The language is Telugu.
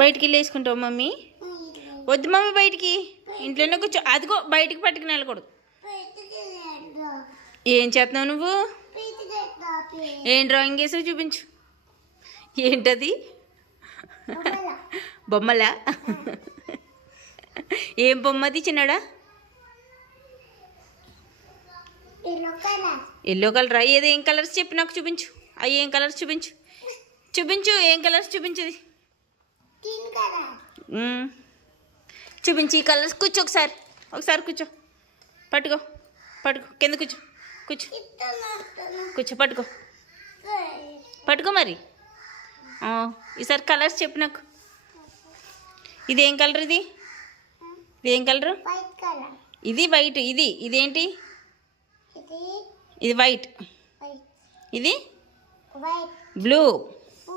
బయటికి వెళ్ళి వేసుకుంటావు మమ్మీ? వద్దు మమ్మీ, బయటికి ఇంట్లోనే కూర్చో. అదిగో బయటికి పట్టుకుని వెళ్ళకూడదు. ఏం చేస్తున్నావు నువ్వు? ఏం డ్రాయింగ్ వేసావు చూపించు. ఏంటది? బొమ్మలా? ఏం బొమ్మది చిన్నడా? ఎల్లో కలరా? ఏదో ఏం కలర్స్ చెప్పి నాకు చూపించు. అవి ఏం కలర్స్ చూపించు. చూపించు, ఏం కలర్స్ చూపించుది చూపించి. ఈ కలర్స్ కూర్చో, ఒకసారి కూర్చో. పట్టుకో కింద కూర్చో. పట్టుకో మరి. ఈసారి కలర్స్ చెప్పు నాకు. ఇదేం కలర్? ఇదేం కలరు? ఇది వైట్. ఇదేంటి? ఇది వైట్. ఇది బ్లూ.